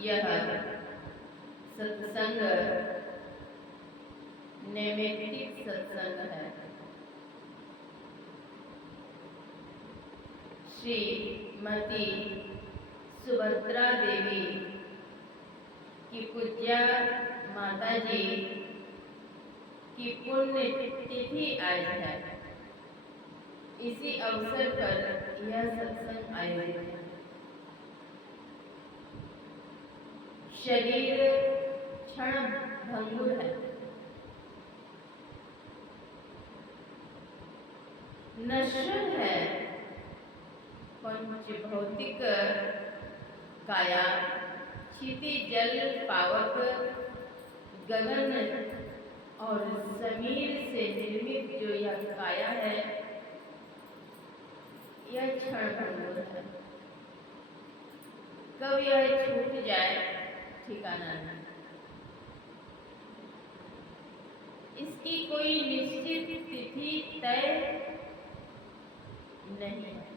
यह सत्संग नैमित्तिक सत्संग है। श्रीमती सुभद्रा देवी की पूज्य माता जी की पुण्य तिथि आज है। इसी अवसर पर यह सत्संग आयोजित है। शरीर क्षण भंगुर है, नश्वर है। पंच भौतिक काया क्षिति जल पावक गगन और समीर से निर्मित जो यह काया है, यह क्षण भंगुर है। कब यह छूट जाए ठिकाना नहीं। इसकी कोई निश्चित तिथि तय नहीं है।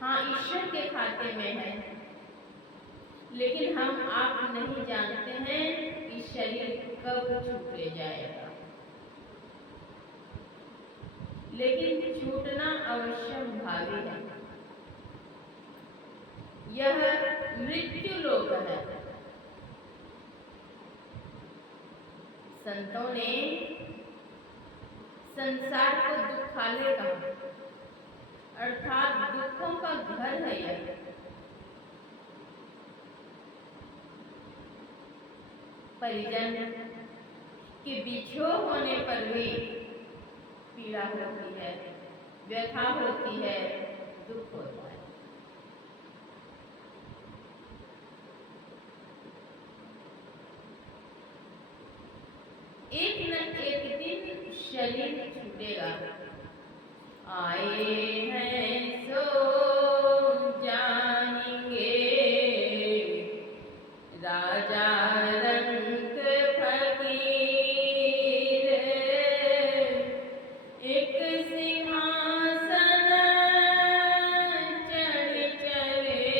हाँ, ईश्वर के खाते में है, लेकिन हम आप नहीं जानते हैं कि शरीर कब छूटे जाएगा। लेकिन छूटना अवश्यंभावी है। यह मृत्यु लोक है। संतों ने संसार को दुखालय कहा, अर्थात दुखों का घर है यह। परिजन के बिछो होने पर भी पीड़ा होती है, व्यथा होती है, दुख होता है। एक न एक दिन शरीर छूटेगा। आए हैं सो जाएंगे, राजा रंग फकीर एक सिंहासन चढ़ चले,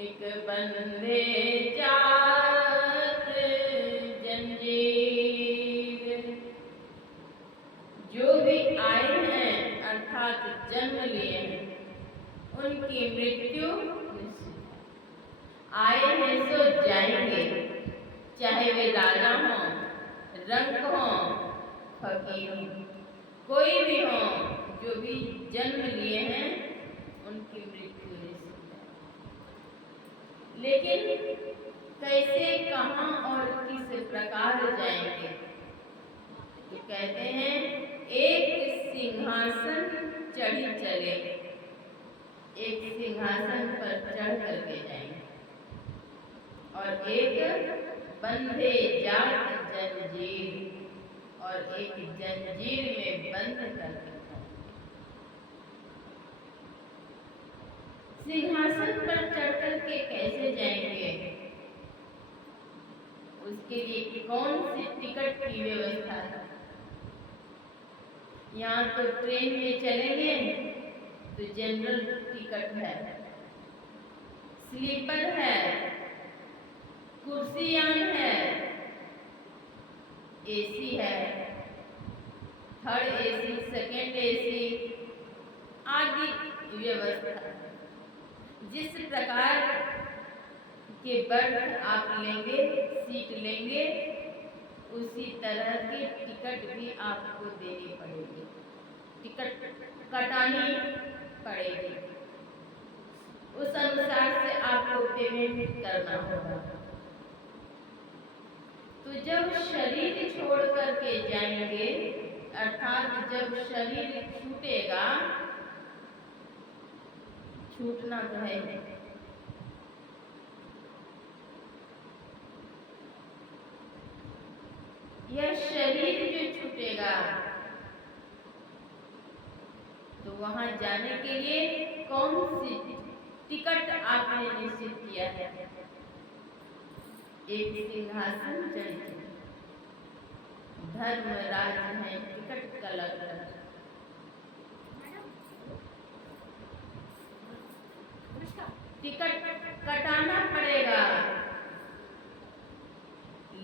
एक बंदे जात जंजीर। जो भी आए हैं अर्थात जन्म लिए हैं, उनकी मृत्यु निश्चित है। आए हैं सो जाएंगे, चाहे वे राजा हों, रंक हों, फकीर हों, कोई भी हो, जो भी जन्म लिए हैं उनकी मृत्यु निश्चित है। लेकिन कैसे, कहाँ और किस प्रकार जाएंगे? तो कहते हैं एक सिंहासन चढ़ चले, एक सिंहासन पर चढ़ करके जाएंगे, और एक बंधे जात जंजीर, और एक जंजीर में बंद करके। सिंहासन पर चढ़ करके कैसे जाएंगे? उसके लिए कौन सी टिकट की व्यवस्था है? यहाँ तो ट्रेन में चलेंगे तो जनरल टिकट है, स्लीपर है, कुर्सियान है, एसी है, थर्ड एसी, सेकेंड एसी आदि व्यवस्था। जिस प्रकार के बर्थ आप लेंगे, सीट लेंगे, उसी तरह की टिकट भी आपको देनी पड़ेगी, टिकट कटानी पड़ेगी। उस अनुसार से आपको पेमेंट करना होगा। तो जब शरीर छोड़ करके जाएंगे, अर्थात जब शरीर छूटेगा, छूटना तो है, यह शरीर जो छूटेगा, तो वहां जाने के लिए कौन सी टिकट आपने निश्चित किया है? एक सिंहासन चढ़, धर्मराज है टिकट कलेक्टर। टिकट कटाना पड़ेगा,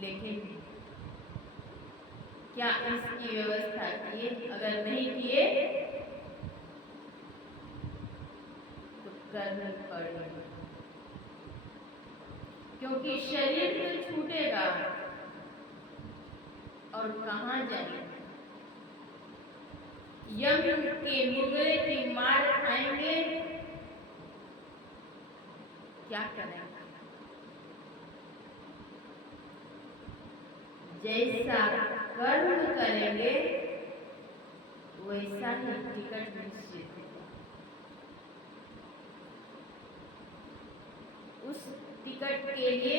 लेकिन क्या इसकी व्यवस्था किए? अगर नहीं किए तो करनी पड़ेगी, क्योंकि शरीर तो छूटेगा और कहाँ जाएगा? यम के मुगले की मार खाएंगे, क्या करेंगे? जैसा कर्म करेंगे वैसा ही टिकट निश्चित है। उस टिकट के लिए,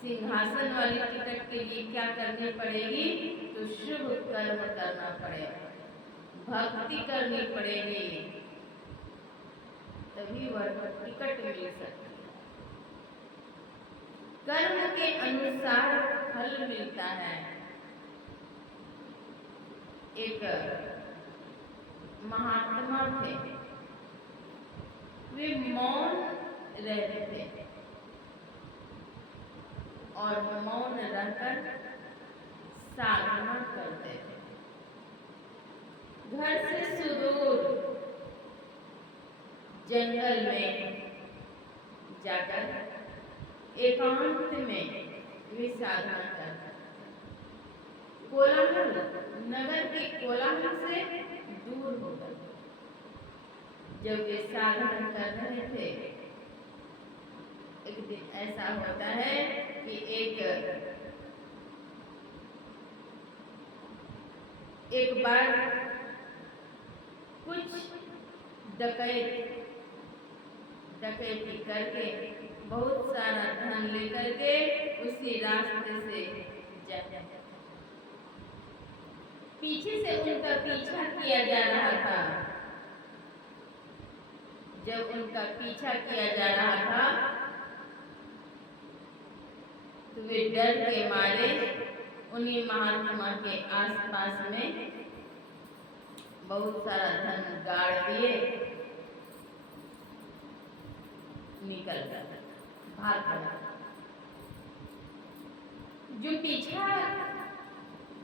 सिंहासन वाली टिकट के लिए क्या करनी पड़ेगी? तो शुभ कर्म करना पड़ेगा, भक्ति करनी पड़ेगी, तभी वह टिकट मिल सकती है। कर्म के अनुसार फल मिलता है। एक महात्मा थे, वे मौन रहते थे और मौन रहकर साधना करते थे। घर से सुदूर जंगल में जाकर एकांत में वे साधना करते थे। कोलाहल, नगर के कोलाहल से दूर होकर जब वे साधना कर रहे थे, एक दिन ऐसा होता है कि एक बार कुछ डकैती करके बहुत सारा धन लेकर के उसी रास्ते से जाते। पीछे से उनका पीछा किया जा रहा था। जब उनका पीछा किया जा रहा था तो वे डर के मारे उन्हीं महात्मा के आसपास में बहुत सारा धन गाड़ दिए, निकल गए, भाग गए। जो पीछा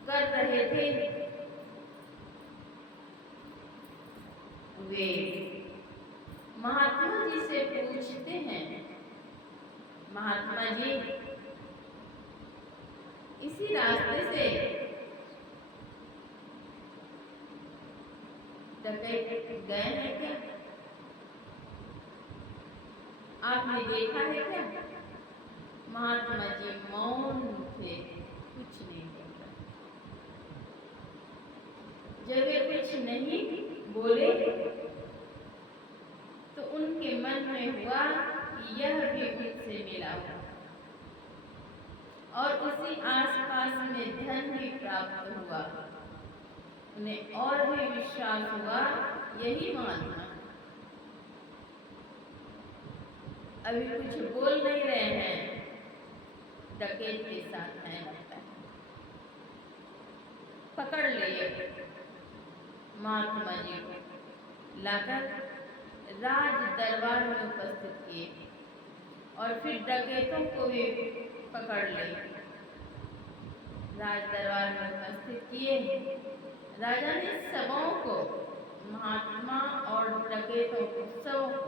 कर रहे थे वे महात्मा जी से पूछते हैं, महात्मा जी इसी रास्ते से डकैत गए हैं क्या? आपने देखा है क्या? महात्मा जी मौन थे, कुछ नहीं बोला। जब वे कुछ नहीं बोले तो उनके मन में हुआ कि यह भी उनसे मिला हुआ और उसी आसपास में धन भी प्राप्त हुआ। उन्हें और भी विश्वास हुआ यही महात्मा। अभी कुछ बोल नहीं रहे हैं, डकैत के साथ है लगता है। पकड़ लिए महात्मा जी को, लाकर राज दरबार में उपस्थित किए और फिर डकैतों को भी पकड़ लिए, राज दरबार में उपस्थित किए। राजा ने सबों को, महात्मा और डकैतों को सबों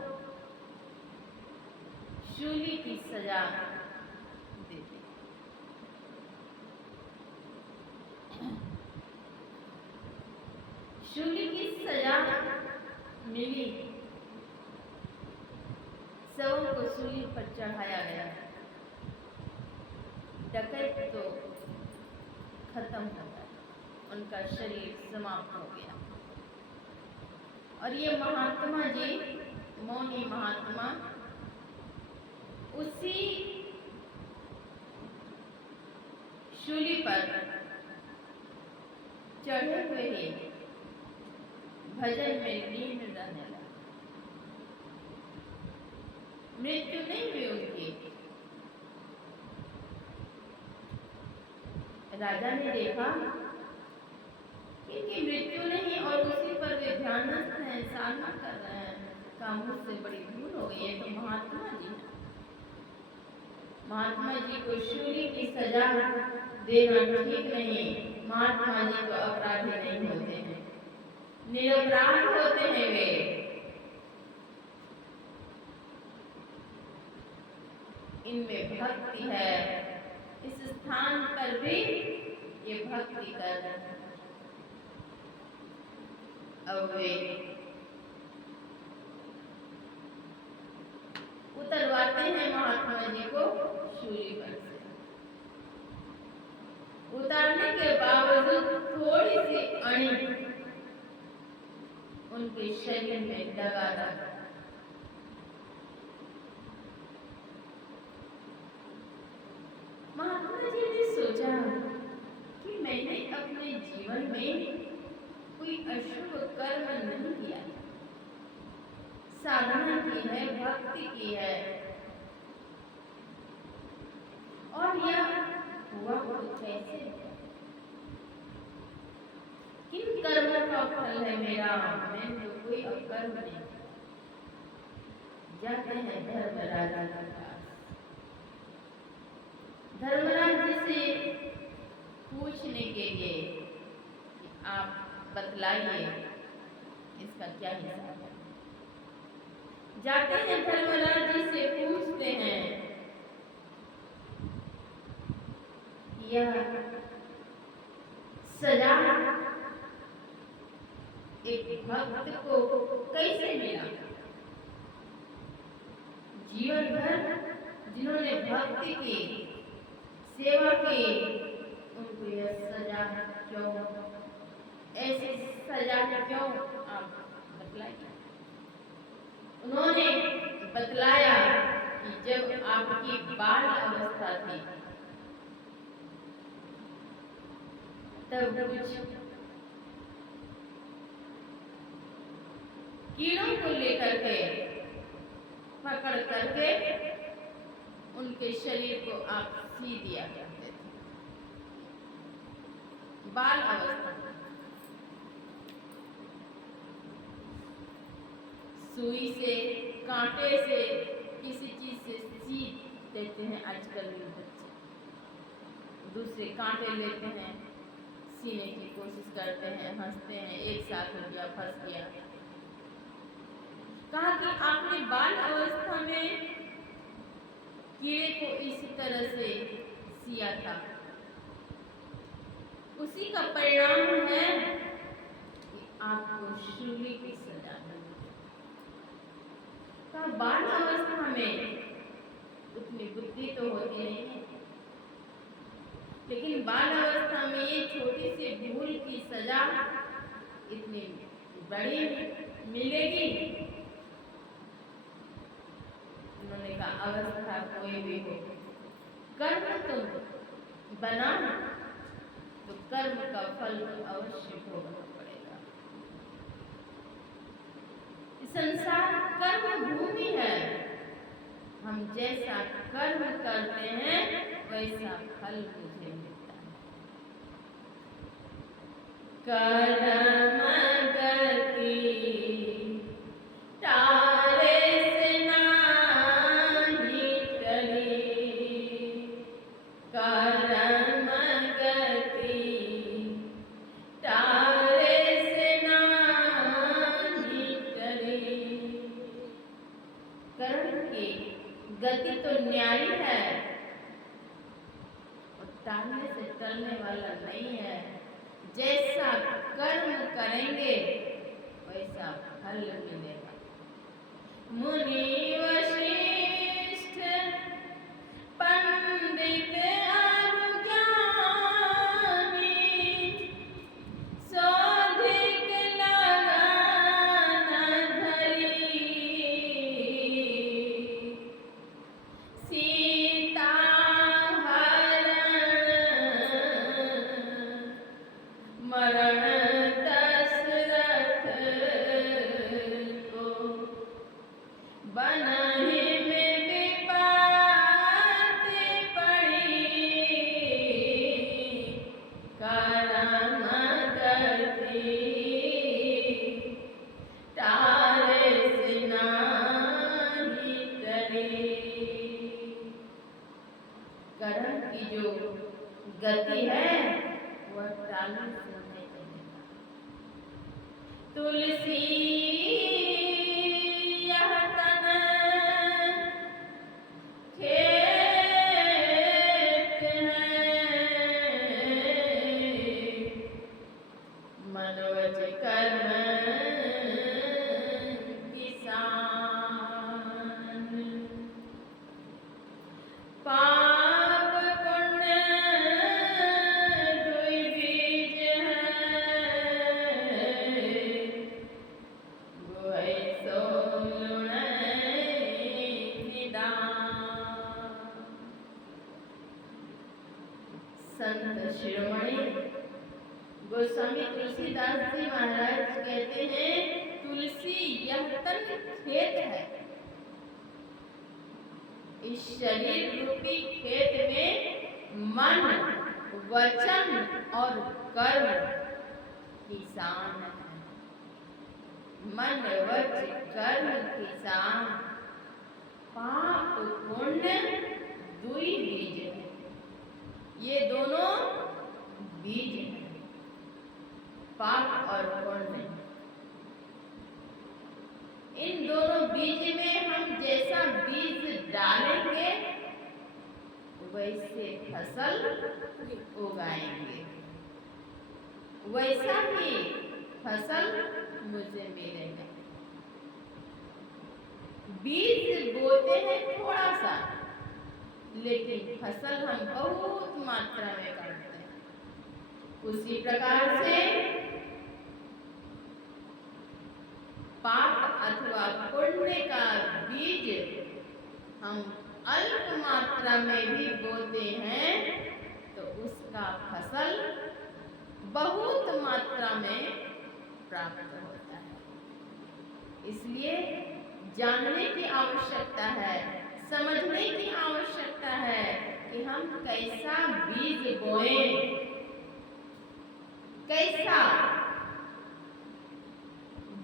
शूली की सजा दे दी। शूली की सजा मिली, सबों को सूली पर चढ़ाया गया। डकैत तो खत्म हो गया, उनका शरीर समाप्त हो गया और ये महात्मा जी, मौनी महात्मा, उसी शूली पर चढ़े हुए ही भजन में लीन रहने लगे। मृत्यु नहीं हुई उनकी। राजा ने देखा कि इनकी मृत्यु नहीं और उसी पर वे ध्यानस्थ हैं, साधना कर रहे हैं। का मुझसे बड़ी भूल हो गई है तो महात्मा जी को शूली की सजा देना ठीक नहीं। महात्मा जी तो अपराधी नहीं होते हैं, निरपराध होते हैं वे। इनमें भक्ति है, इस स्थान पर भी ये भक्ति कर रहे हैं। अब वे उतरवाते हैं महात्मा जी को शूली पर से। उतारने के बावजूद थोड़ी सी अणी उनके शरीर में लगा रहा। महात्मा जी ने सोचा कि मैंने अपने जीवन में कोई अशुभ कर्म नहीं किया, साधना की है, भक्ति की है, और यह हुआ तो कैसे? किन कर्मों का फल है मेरा? मैं तो कोई अकर्म नहीं। जाते हैं धर्मराज के पास। धर्मराज जी से पूछने के लिए कि आप बतलाइए इसका क्या हिसाब है। जाते हैं धर्मराज जी से पूछते हैं यह सजा एक भक्त को कैसे मिला? जीवन भर जिन्होंने भक्ति की, सेवा की, उनको यह सजा क्यों, ऐसी सजा क्यों? आप बतलाइए। उन्होंने बतलाया कि जब आपकी बाल अवस्था थी तब कुछ कीड़ों को लेकर के पकड़ करके उनके शरीर को आप सी दिया करते थे। बाल अवस्था सुई से, कांटे से, किसी चीज से सी देते हैं आजकल के बच्चे। दूसरे कांटे लेते हैं, सीने की कोशिश करते हैं, हंसते हैं, एक साथ हो गया, फंस गया। कहा कि आपने बाल अवस्था में कीड़े को इसी तरह से सिया था, उसी का परिणाम है कि आपको शूली की सजा मिली। कहा बाल अवस्था में उतनी बुद्धि तो होती नहीं है, लेकिन बाल अवस्था में ये छोटी सी भूल की सजा इतनी बड़ी मिलेगी। उन्होंने कहा अवस्था कोई भी हो, कर्म तो बना तो कर्म का फल अवश्य भोगना पड़ेगा। संसार कर्म भूमि है, हम जैसा कर्म करते हैं वैसा फल मुझे मिलता है। कर्म गति तारे से नाही टली, कर्म गति तारे से नाही टली। कर्म की गति तो न्यारी है और टालने से टलने वाला नहीं है। जैसा कर्म करेंगे वैसा फल मिलेगा। मुनि वशिष्ठ पंडित और ज्ञानी सोधिक लगन धरी, सीता हरण मरण दशरथ को, बनहि में विपत्ति पड़ी, कर्म गति तारे से नाही गति है वह टालने से नहीं चलेगा। तुलसी यह तन खेत है, मन वच कर्म किसान। पाप पुण्य दुई बीज है, गुहै सो लुणै निदान। संत शिरोमणि गोस्वामी तुलसीदास जी महाराज कहते हैं, तुलसी यह तन खेत है। इस शरीर रूपी खेत में मन, वचन और कर्म किसान है। मन, वचन, कर्म किसान। पाप पुण्य दुई बीज है। ये दोनों बीज हैं, पाप और पुण्य। इन दोनों बीज में हम जैसा बीज डालेंगे वैसे फसल उगाएंगे, वैसा ही फसल मुझे मिलेगा। बीज बोते हैं थोड़ा सा, लेकिन फसल हम बहुत मात्रा में करते हैं। उसी प्रकार से पाप अथवा पुण्य का बीज हम अल्प मात्रा में भी बोते हैं तो उसका फसल बहुत मात्रा में प्राप्त होता है। इसलिए जानने की आवश्यकता है, समझने की आवश्यकता है कि हम कैसा बीज बोएं, कैसा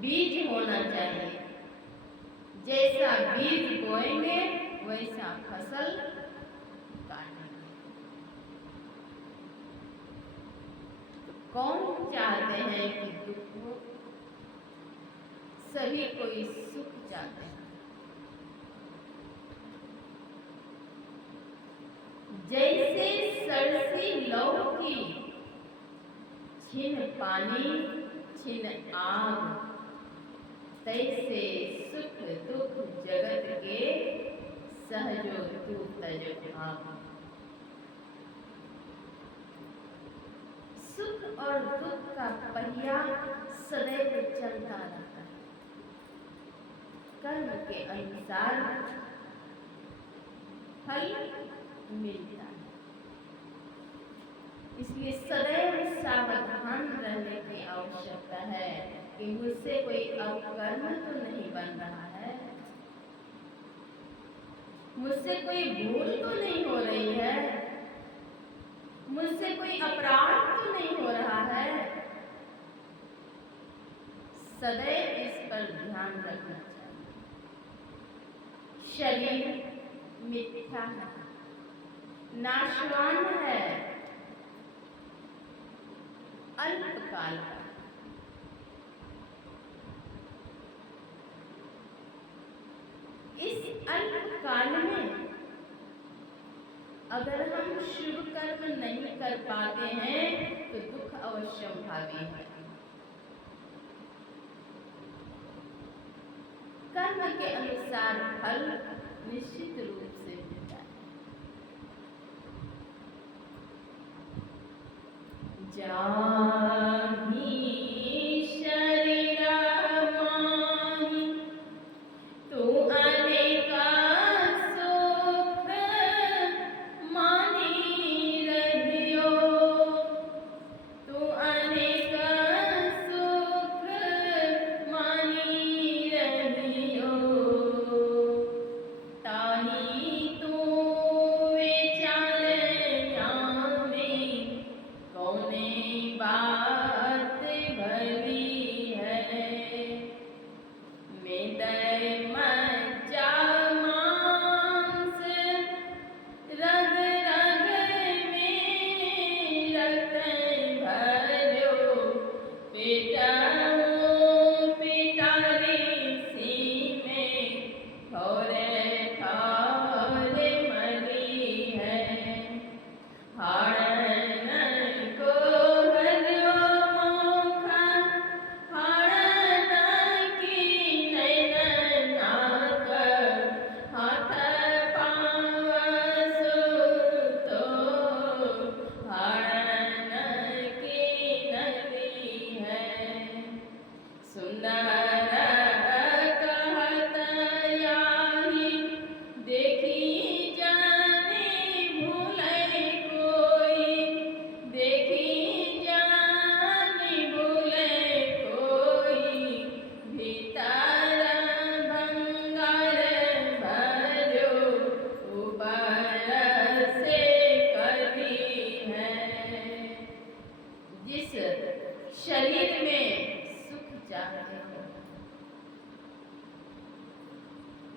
बीज होना चाहिए। जैसा बीज बोएंगे वैसा फसल काटेंगे। तो कौन चाहते हैं कि दुख हो? सभी कोई सुख चाहते हैं। जैसे सरसी लौकी छिन पानी छिन आग, तैसे सुख दुख जगत के सहजो तू तज भाग। सुख और दुख का पहिया सदैव चलता रहता है। कर्म के अनुसार फल मिलता है। इसलिए सदैव सावधान रहने की आवश्यकता है कि मुझसे कोई अपकर्म तो नहीं बन रहा है, मुझसे कोई भूल तो नहीं हो रही है, मुझसे कोई अपराध तो नहीं हो रहा है। सदैव इस पर ध्यान रखना चाहिए। शरीर मिथ्या है, नाशवान है, अल्पकाल का। इस अल्पकाल में अगर हम शुभ कर्म नहीं कर पाते हैं तो दुख अवश्यंभावी है। कर्म के अनुसार फल निश्चित रूप से मिलता है। जाहि शरीर माहि तू अनेका सुख मानी रहियो, तू अनेका सुख मानी रहियो। ताहि तू विचार आवे कौने बा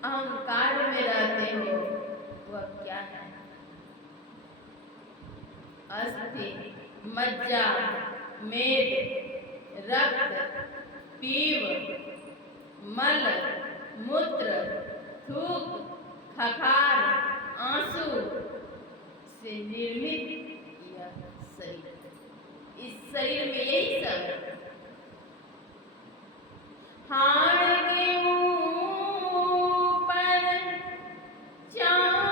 अहंकार में रहते हो, वह क्या है? अस्थि, मज्जा, मेद, रक्त, पीव, मल, मूत्र, थूक, खखार, आंसू से निर्मित यह शरीर। इस शरीर में यही सब है। हाड़ के ऊपर चाम,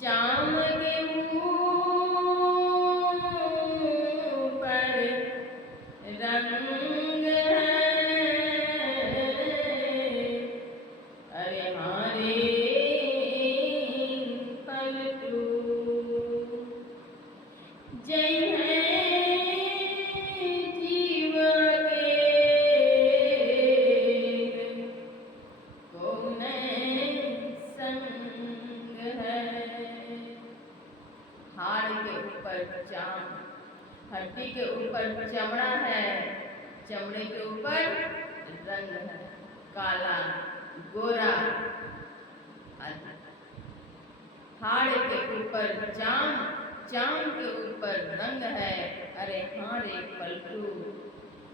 चाम के ऊपर रंग है, अरे हारे पलटू जय है जीव के कौन संग है। हाड़ के ऊपर चाम, हड्डी के ऊपर चमड़ा है, चमड़े के ऊपर रंग है, काला, गोरा आदि। हाड़ के ऊपर चाम, चाम के ऊपर रंग है, अरे हाँ रे पलटू।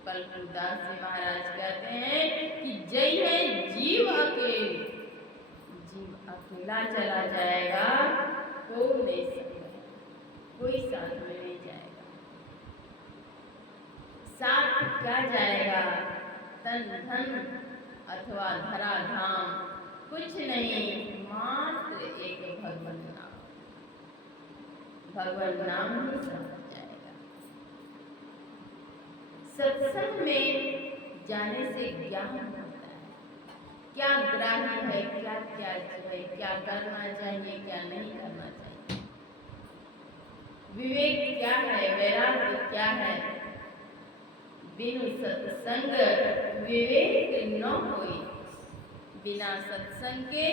पलटू दास जी महाराज कहते हैं कि जय है जीव अकेले। जीव अकेला चला जाएगा, कोई नहीं सकता, कोई साथ में नहीं जाएगा। साथ क्या जाएगा? तन धन अथवा धरा धाम कुछ नहीं, मात्र एक भगवान नाम। भगवान नाम ही समझ जाएगा। सत्संग में जाने से ज्ञान होता है, क्या ग्राह्य है, क्या त्याज्य है, क्या करना चाहिए, क्या नहीं करना चाहिए। विवेक क्या है, वैराग्य क्या है। बिनु सत्संग विवेक न होई। बिना सत्संग के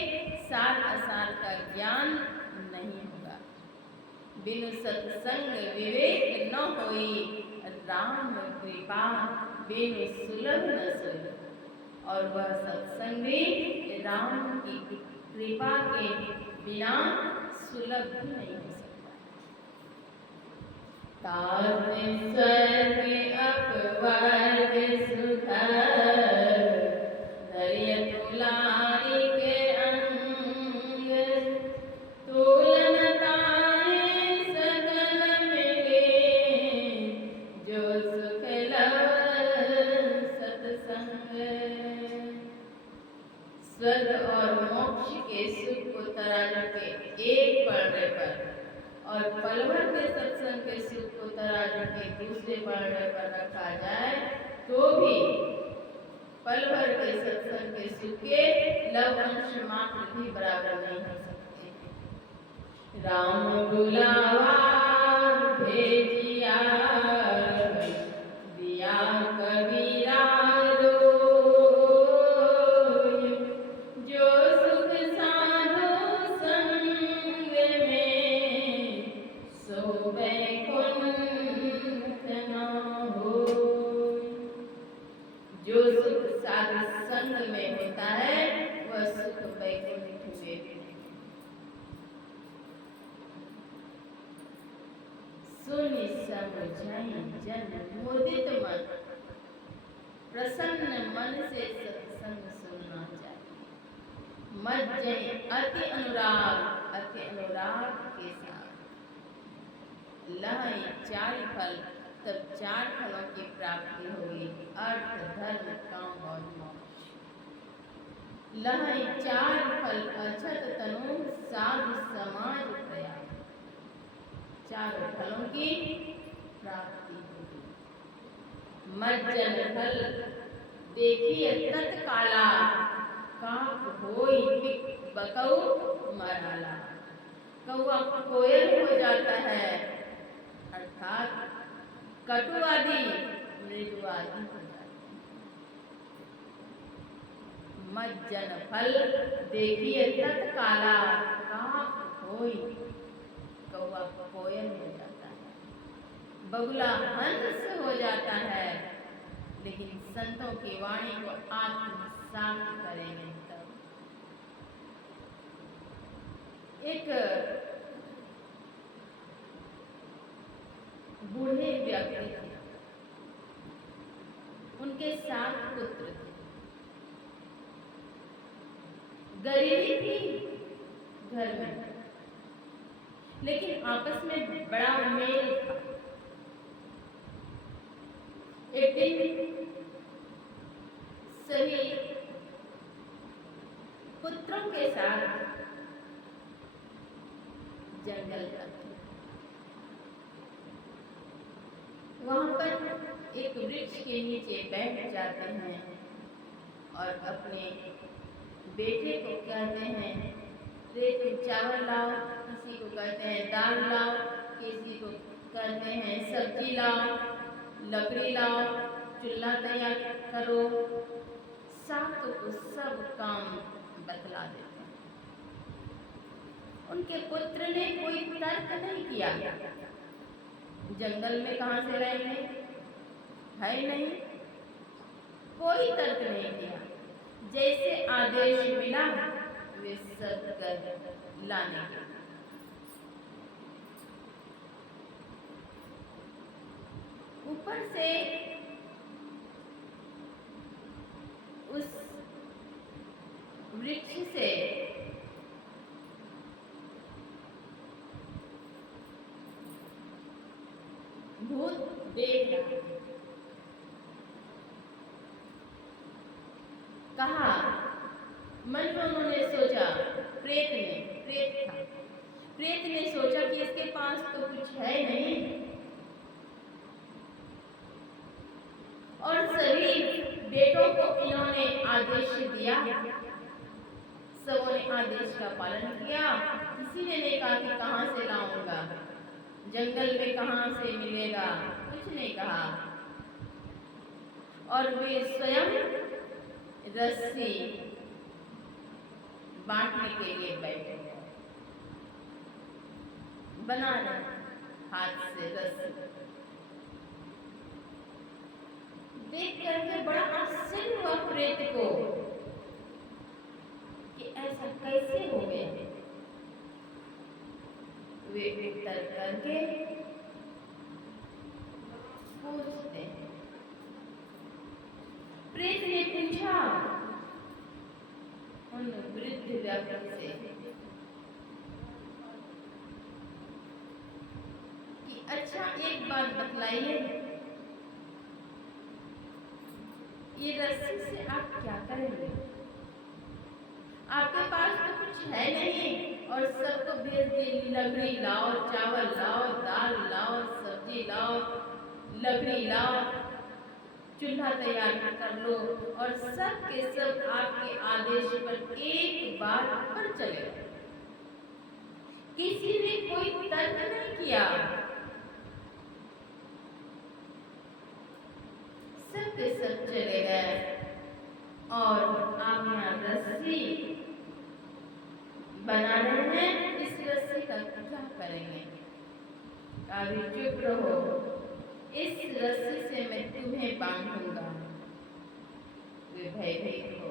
सार असार का ज्ञान नहीं होगा। बिनु सत्संग विवेक न होई, राम कृपा बिनु सुलभ न सोई। और वह सत्संग भी राम की कृपा के बिना सुलभ नहीं हो सकता। ताते स्वर्ग अपवर्ग सुधर, धैर्य तुलारी के अंग, तुलन तारे सकल मिले, जो सुख लव सत्संग। स्वर्ग और मोक्ष के सुख को तराजू के एक पलड़े पर और पलवर के सत्संग के सुख को तराजू के दूसरे पलड़े पर रखा जाए तो भी पलवर के सत्संग के सुख के लव अंश मात्र भी बराबर नहीं हो सकते। राम बुलावा भेजिया, दिया कबीरा रोय, जो सुख साधु संग में, सो बैकुंठ न होय। जो सुख साधु संग में होता है, वह सुख बैकुंठ में। सुनि समझाई जन मुदित मन, प्रसन्न मन से सत्संग सुनना चाहिए। मत जय अति अनुराग, अति अनुराग के साथ लहई चार फल, तब चार फलों की प्राप्ति होगी, अर्थ धर्म काम और मोक्ष। लहई चार फल, अछत तनु साधु समाज प्रयास, चारों फलों की प्राप्ति होगी। मज्जन फल देखिए तत्काला, काक होई पिक बकऊ मराला। कौआ कोयल हो जाता है, अर्थात कटु आदि मृदु आदि हो जाता है। मज्जन फल देखिए तत्काला, काक होई, कौआ कोयल हो जाता है, बगुला हंस हो जाता है, लेकिन संतों की वाणी को आत्मसात करेंगे तब। एक बूढ़े व्यक्ति थे, उनके 7 पुत्र थे। गरीबी थी घर में, लेकिन आपस में बड़ा मेल था। एक दिन सभी पुत्रों के साथ जंगल पर थे। वहां पर एक वृक्ष के नीचे बैठ जाते हैं और अपने बेटे को कहते हैं, रे तुम चावल लाओ, किसी को कहते हैं दाल लाओ, किसी को कहते हैं सब्जी लाओ, लकड़ी लाओ, चूल्हा तैयार करो। सातों को सब काम बतला देते हैं। उनके पुत्र ने कोई तर्क नहीं किया। जंगल में कहां से रहेंगे, है नहीं, कोई तर्क नहीं किया। जैसे आदेश मिला वे सब कर लाने के। ऊपर से उस वृक्ष से भूत देख रहा, कहा, मन में उन्होंने सोचा, प्रेत था, प्रेत ने सोचा कि इसके पास तो कुछ है नहीं, और सभी बेटों को इन्होंने आदेश दिया। सबों ने आदेश का पालन किया। किसी ने नहीं कहा कि कहां से लाऊंगा, जंगल में कहां से मिलेगा, कुछ नहीं कहा। और वे स्वयं रस्सी बांटने के लिए बैठे, बना रहे हाथ से रस्सी। देख करके बड़ा आश्चर्य हुआ प्रेत को कि ऐसा कैसे हो गया। वे उत्तर करके पूछते हैं। प्रेत ने पूछा उन वृद्ध व्यक्ति से कि अच्छा एक बात बतलाइए, ये रस्सी से आप क्या करेंगे? आपके पास तो कुछ है नहीं और सबको भेज दिए, लकड़ी लाओ, चावल लाओ, दाल लाओ, सब्जी लाओ, लकड़ी लाओ, चूल्हा तैयार कर लो, और सब के सब आपके आदेश पर एक बार पर चले गए। किसी ने कोई तर्क नहीं किया, सब के सब चले गए। और आप यहाँ रस्सी बना रहे हैं, इस रस्सी का क्या करेंगे? अभी चुप रहो, इस रस्सी से मैं तुम्हें बांधूंगा। वे भयभीत हो।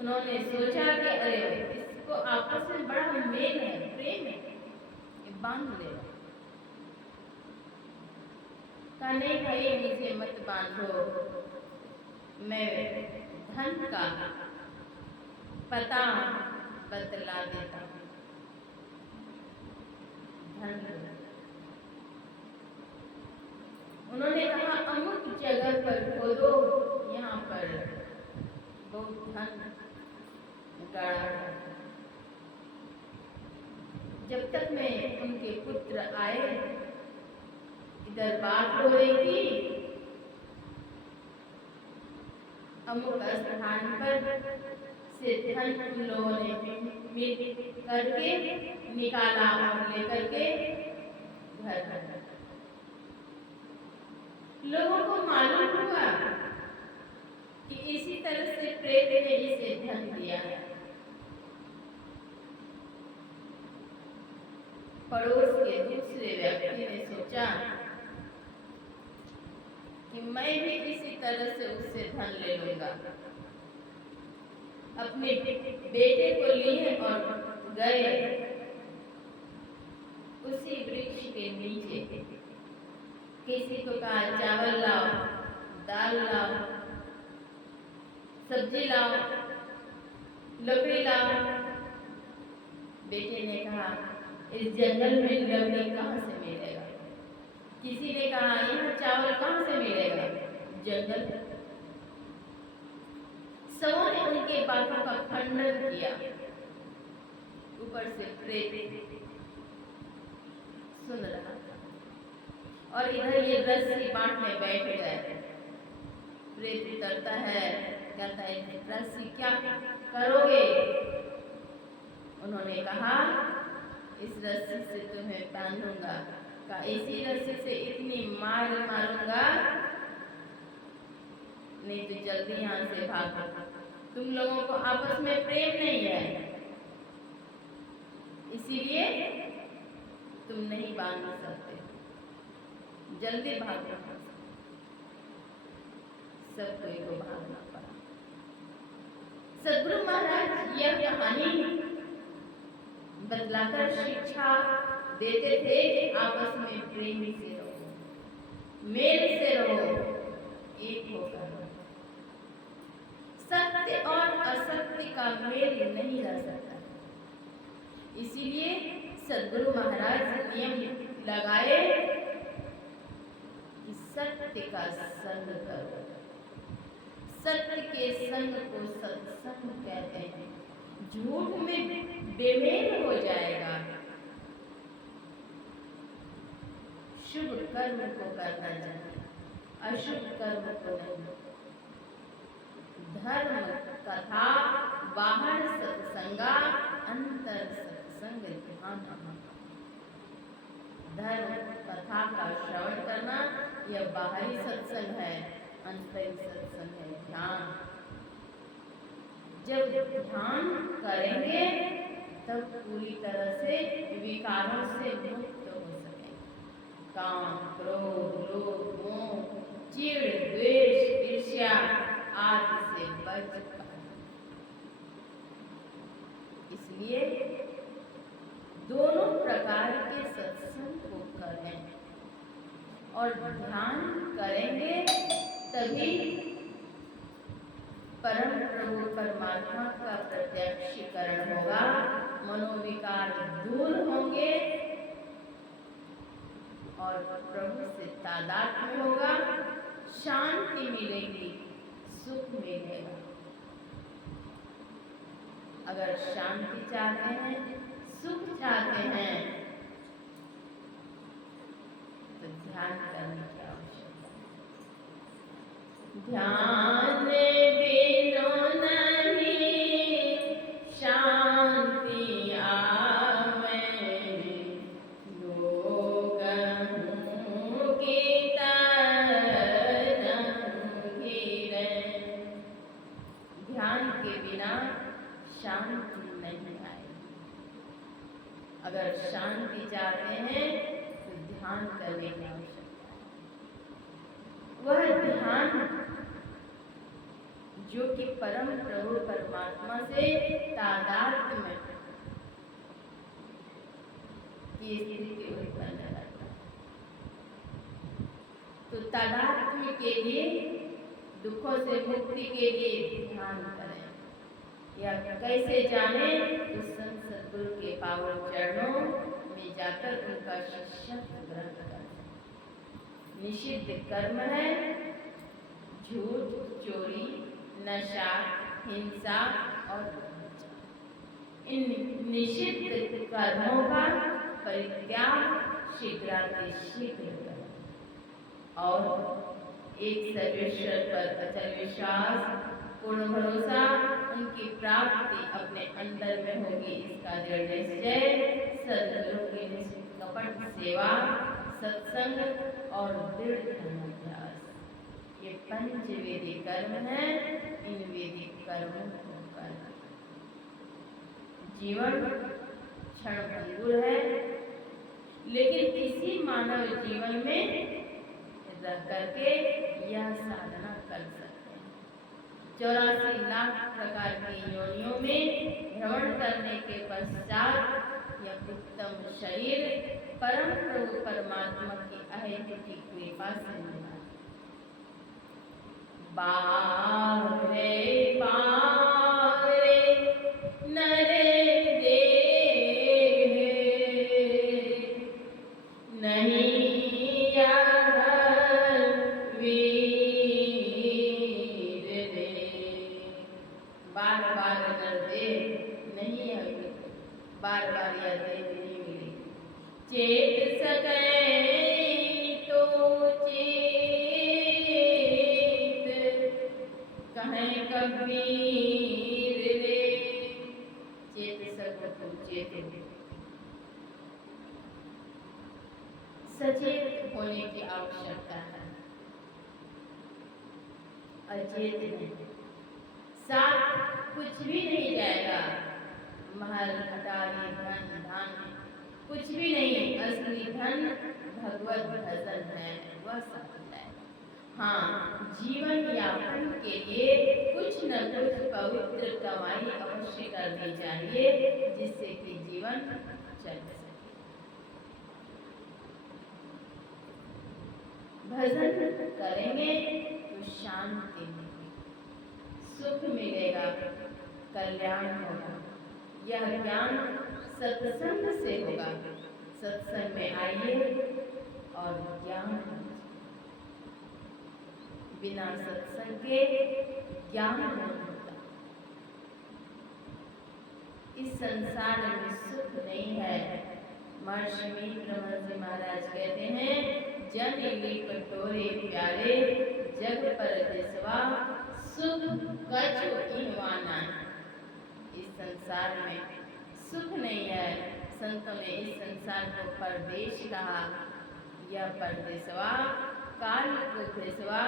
उन्होंने सोचा कि अरे इसको आपस में बड़ा मेल है, प्रेम है, ये बांध लेगा। कहा नहीं भाई, मुझे मत बांधो, मैं धन का पता बतला देता हूँ। धन, उन्होंने कहा अमुक जगह पर खोदो, यहाँ पर बहुत धन गाड़ा है। जब तक में उनके पुत्र आए, इधर बात हो रही थी, अमुक स्थान पर से धन उन लोगों ने मिल करके निकाला और लेकर के घर। लोगों को मालूम हुआ कि इसी तरह से प्रेत ने इसे धन दिया है। पड़ोस के दूसरे व्यक्ति ने सोचा कि मैं भी इसी तरह से उससे धन ले लूंगा। अपने बेटे को लिए और गए उसी वृक्ष के नीचे। किसी को कहा चावल लाओ, दाल लाओ, सब्जी लाओ, लकड़ी लाओ। बेटे ने कहा इस जंगल में लकड़ी कहाँ से मिलेगा? किसी ने कहा यहाँ चावल कहाँ से मिलेगा? जंगल। सबों ने उनके बातों का खंडन किया। ऊपर से प्रेत सुन रहा था और इधर ये रस्सी बांटने बैठ गए। प्रेत उतरता है, कहता है रस्सी क्या करोगे? उन्होंने कहा इस रस्सी से तुम्हें बांधूंगा। का इसी रस्सी से इतनी मार मारूंगा नहीं तो जल्दी यहाँ से भागो। तुम लोगों को आपस में प्रेम नहीं है, इसीलिए तुम नहीं बांध सकते, जल्दी भागो। सब कोई को भागना पड़ा। सदगुरु महाराज यह कहानी बतलाकर शिक्षा देते थे कि आपस में प्रेम से रहो, मेल से रहो, एक होकर। सत्य और असत्य का मेल नहीं रह सकता। इसीलिए सदगुरु महाराज नियम लगाए कि सत्य का संग करो। सत्य के संग को सत्संग कहते हैं। झूठ में बेमेल हो जाएगा। शुभ कर्म को करना चाहिए, अशुभ कर्म को नहीं। धर्म कथा बाहर सत्संगा, अंतर सत्संग ध्यान। धर्म कथा का श्रवण करना यह बाहरी सत्संग है, अंतरिक सत्संग है ध्यान। जब ध्यान करेंगे तब पूरी तरह से विकारों से मुक्त हो सकेंगे। काम, क्रोध, लोभ, मोह, चिढ़, द्वेष, ईर्ष्या आदि से बच पाए। इसलिए दोनों प्रकार के सत्संग को करें और ध्यान करेंगे तभी परम प्रभु परमात्मा का प्रत्यक्षीकरण होगा। मनोविकार दूर होंगे और प्रभु से तादात्म्य होगा। शांति मिलेगी, सुख मिलेगा। अगर शांति चाहते हैं, सुख चाहते हैं तो ध्यान करने की आवश्यकता है। ध्यान बिनु नहीं शांति आवे, लोगहु की तरह घिरे। ध्यान के बिना शांति नहीं आएगी। अगर शांति चाहते हैं तो ध्यान करने की आवश्यकता है। वह ध्यान जो कि परम प्रभु परमात्मा से तादात्म्य की स्थिति उत्पन्न करता है। तो तादात्म्य के लिए, दुखों से मुक्ति के लिए ध्यान करें। या कैसे जाने तो संत सद्गुरु के पावन चरणों में जाकर उनका शिष्यत्व ग्रहण करें। निषिद्ध कर्म है झूठ, चोरी, नशा, हिंसा और इन निषिद्ध कर्मों का परित्याग शीघ्रातिशीघ्र करें और एक सर्वेश्वर पर अचल विश्वास, पूर्ण भरोसा, उनकी प्राप्ति अपने अंदर में होगी, इसका दृढ़ निश्चय। सद्गुरु की निष्कपट सेवा, सत्संग और दृढ़ धर्माभ्यास, ये पंच वैदिक कर्म है। इन वैदिक कर्मों को कर जीवन क्षणभंगुर है, लेकिन इसी मानव जीवन में रह करके यह साधना कर सकते हैं। 84 लाख प्रकार की योनियों में भ्रमण करने के पश्चात यह उत्तम शरीर परम प्रभु परमात्मा की अहेतुकी कृपा से मिला। बारे बारे नरे देह नहीं वीर दे। बार बार नर दे नहीं है, बार बार यह देह नहीं मिली। चेत सके तो चेत कहें कबीर रे। चेत सको तो चेत, सचेत होने की आवश्यकता है, अचेत नहीं। साथ कुछ भी नहीं जाएगा, महल अटारी धन धान कुछ भी नहीं। असली धन भगवत भजन है, वह साथ जाएगा। हाँ, जीवन यापन के लिए कुछ न कुछ पवित्र कमाई अवश्य करनी चाहिए, जिससे कि जीवन चल सके। भजन करेंगे तो शांति मिलेगी, सुख मिलेगा, कल्याण होगा। यह ज्ञान सत्संग से होगा। सत्संग में आइए और ज्ञान, बिना सत्संग के ज्ञान नहीं होता। इस संसार में सुख नहीं है। महर्षि मित्र महाराज कहते हैं, जन इली पटोरे प्यारे जग पर देसवा सुख कछु इनवाना। इस संसार में सुख नहीं है। संतों ने इस संसार को परदेश कहा। यह परदेसवा काल को भेसवा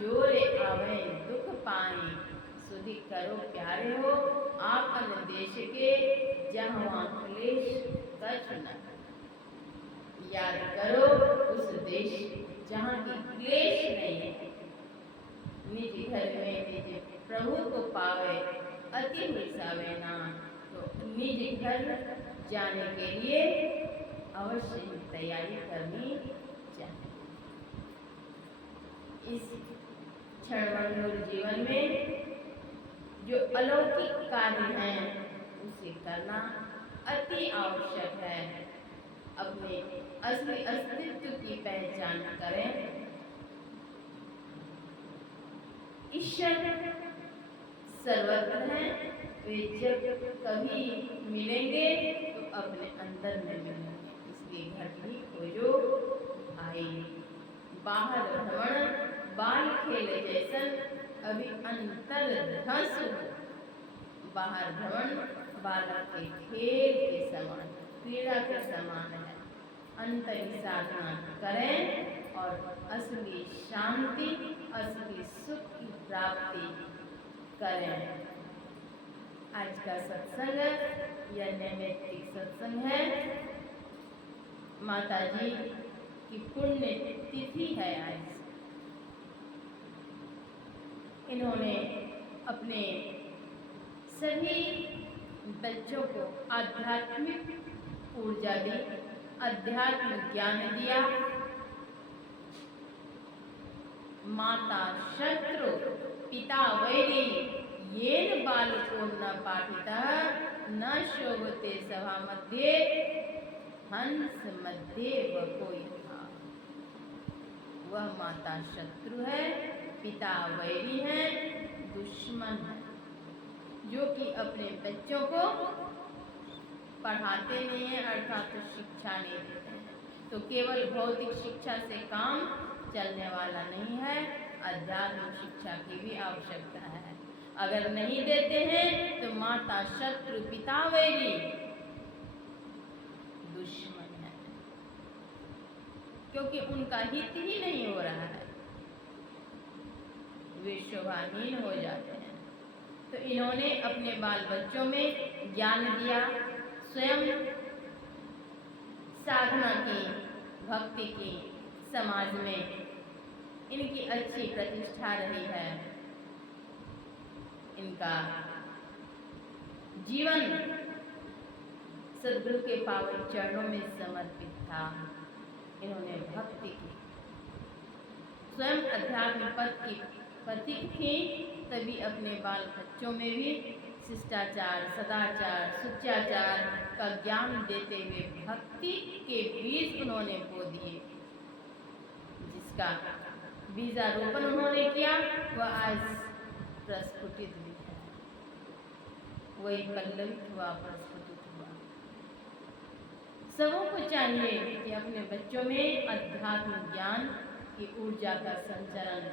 जोरे आवे दुख पाए। सुधि करो प्यारे हो आपन देश के, जहाँ क्लेश कछु न। याद करो उस देश जहाँ की क्लेश नहीं है। निज घर में निज प्रभु को पावे अति हिसावे ना। तो निज घर जाने के लिए अवश्य ही तैयारी करनी चाहिए। इस क्षणभंगुर जीवन में जो अलौकिक कार्य हैं उसे करना अति आवश्यक है। अपने असली अस्तित्व की पहचान करें। ईश्वर सर्वत्र हैं, वे जब कभी मिलेंगे तो अपने अंदर में मिलेंगे। इसलिए घर ही खोजो आए। बाहर भ्रमण बाल खेल जैसन, अभी अंतर धस। बाहर भ्रमण बालक के खेल के समान, क्रीड़ा के समान है। अंतर साधना करें और असली शांति, असली सुख की प्राप्ति करें। आज का सत्संग यह नैमित्तिक सत्संग है। माता जी की पुण्य तिथि है आज। इन्होंने अपने सभी बच्चों को आध्यात्मिक ऊर्जा दी, अध्यात्म ज्ञान दिया। माता शत्रु पिता वैरी येन बालको न पाठितः न शोभते सभा मध्ये हंस मध्ये व कोई था। वह माता शत्रु है, पिता वैरी है, दुश्मन है, जो कि अपने बच्चों को पढ़ाते नहीं हैं, अर्थात तो शिक्षा नहीं देते हैं। तो केवल भौतिक शिक्षा से काम चलने वाला नहीं है, अध्यात्म शिक्षा की भी आवश्यकता है। अगर नहीं देते हैं तो माता शत्रु पिता वैरी दुश्मन है, क्योंकि उनका हित ही नहीं हो रहा है, वे शोभाहीन हो जाते हैं। तो इन्होंने अपने बाल बच्चों में ज्ञान दिया, स्वयं साधना की, भक्ति की, समाज में इनकी अच्छी प्रतिष्ठा रही है। इनका जीवन सद्गुरु के पावन चरणों में समर्पित था। इन्होंने भक्ति की, स्वयं अध्यात्म पथ की पथिक थी, तभी अपने बाल बच्चों में भी शिष्टाचार, सदाचार, सुचाचार का ज्ञान देते हुए भक्ति के बीज उन्होंने बो दिए। जिसका बीजारोपण उन्होंने किया वह आज प्रस्फुटित भी है, वही पल्लवित हुआ, प्रस्फुटित हुआ। सबों को चाहिए कि अपने बच्चों में अध्यात्म ज्ञान की ऊर्जा का संचरण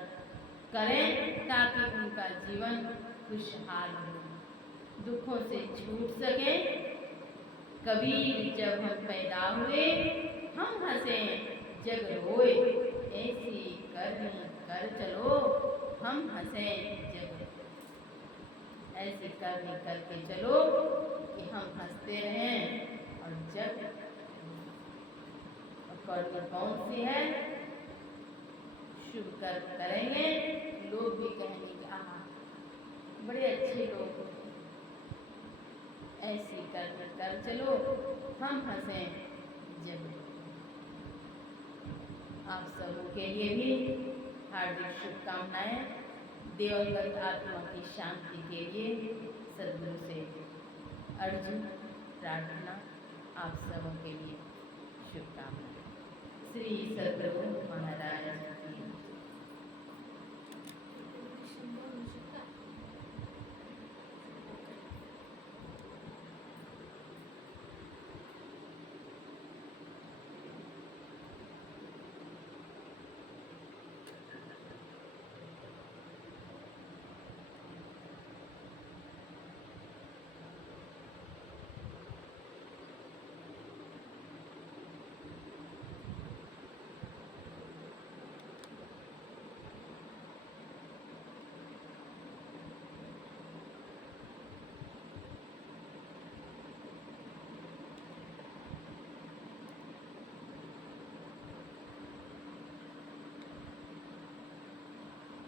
करें, ताकि उनका जीवन खुशहाल हो, दुखों से छूट सके। कबीर जब हम पैदा हुए हम हंसे जग रोए, ऐसी करनी कर चलो हम हंसे जग, ऐसी करनी करके चलो कि हम हंसते रहें और जग। कर्म कौन सी है? शुभ कर्म करेंगे, लोग भी कहेंगे कि आहा बड़े अच्छे लोग हो, ऐसी कर्म कर चलो हम हंसें जब। आप सबों के लिए भी हार्दिक शुभकामनाएं। दिवंगत आत्मा की शांति के लिए सद्गुरु से अर्जुन प्रार्थना आप सबों के लिए शुभकामनाएं। श्री सद्गुरु महाराज की